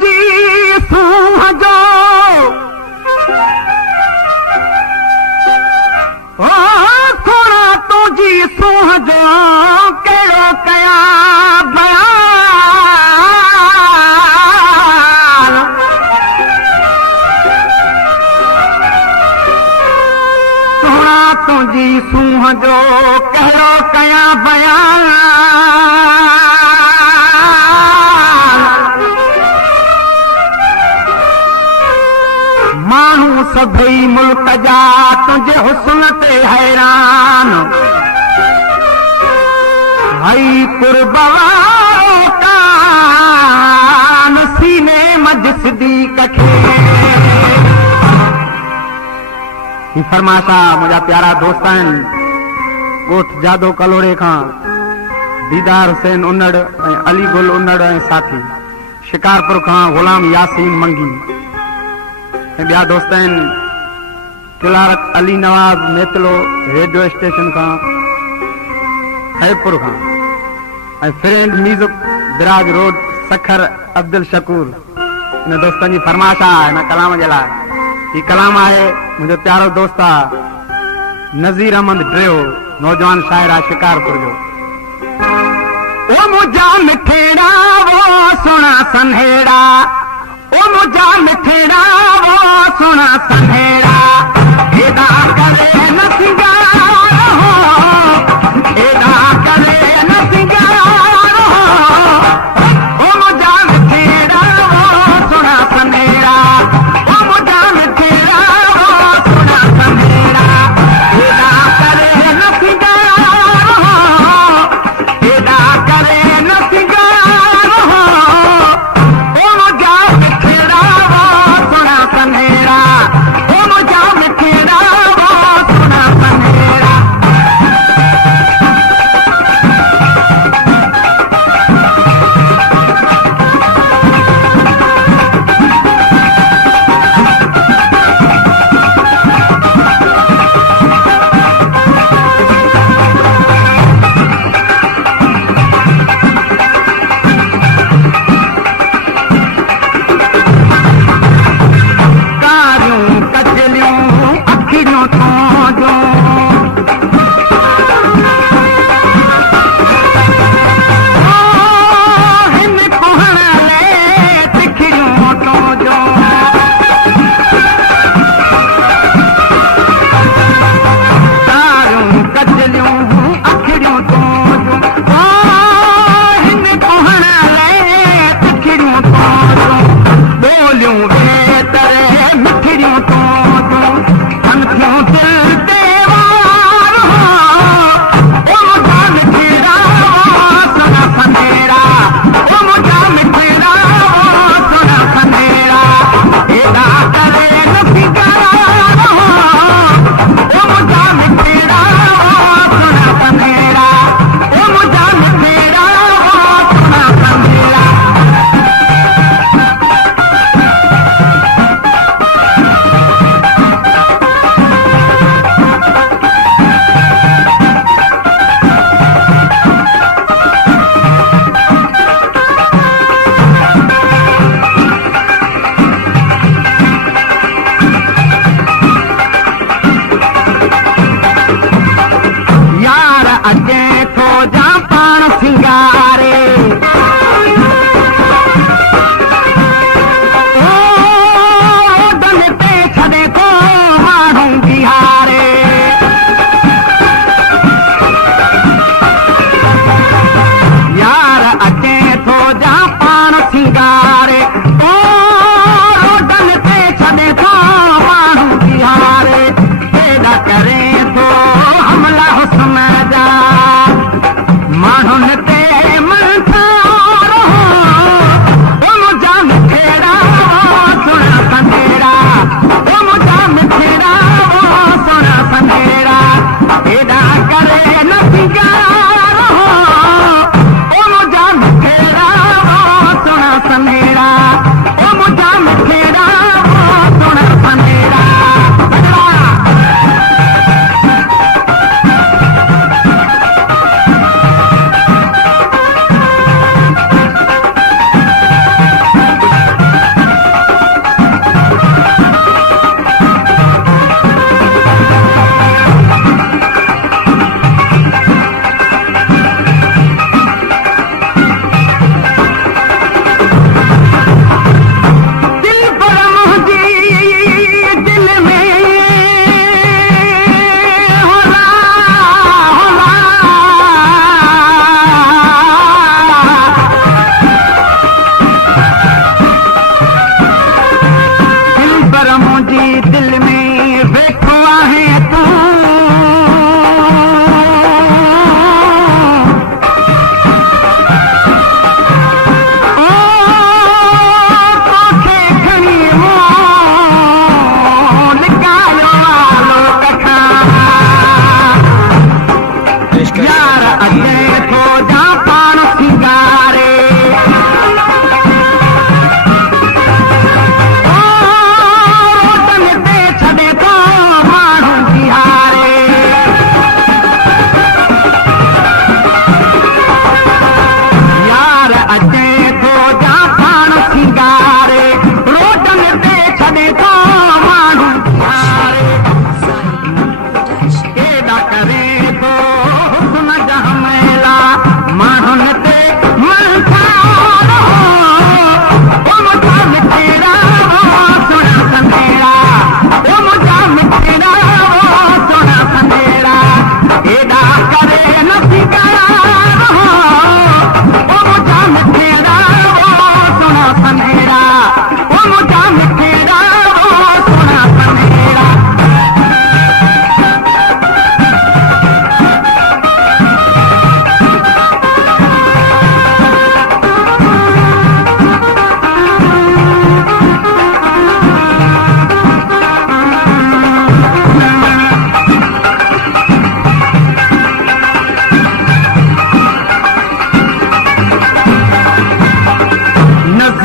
तुझी सूह जो ओ सोना तुझी सूह जो कहिड़ो कया बयान सोना तुझी सूह जो कहिड़ो कया बयान माण्हू सभई मुल्क जा तुंहिंजे हुस्न ते हैरान हई कुर्बान कान सीने मज सिद्दीक़ खे ही फरमाशा मुंहिंजा प्यारा दोस्त आहिनि ॻोठ जादो कलोड़े खां दीदार हुसैन उन्नड़ ऐं अली गुल उन्नड़ ऐं साथी शिकारपुर खां गुलाम यासीन मंगी ऐं ॿिया दोस्त आहिनि किलारत अली नवाज़ मेतलो रेडियो स्टेशन खां खैरपुर खां ऐं friend music barrage road Sukkur Abdul Shakoor इन दोस्तनि जी फरमाइश आहे हिन कलाम जे लाइ ही कलाम आहे मुंहिंजो प्यारो दोस्त आहे नज़ीर अहमद ड्रेव नौजवान शाइर आहे शिकारपुर जो ओ मुंहिंजा मिठेड़ा वो सुहिणा सन्हेड़ा ओ मुंहिंजा मिठेड़ा वो सुहिणा सन्हेड़ा एॾा करे न सिंगार हो एॾा करे न सिंगार हो ओ मुंहिंजा मिठेड़ा वो सुहिणा सन्हेड़ा ओ मुंहिंजा मिठेड़ा वो सुहिणा सन्हेड़ा एॾा करे न सिंगार हो एॾा करे न सिंगार हो ओ मुंहिंजा मिठेड़ा वो सुहिणा सन्हेड़ा ओ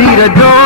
वज़ीर जो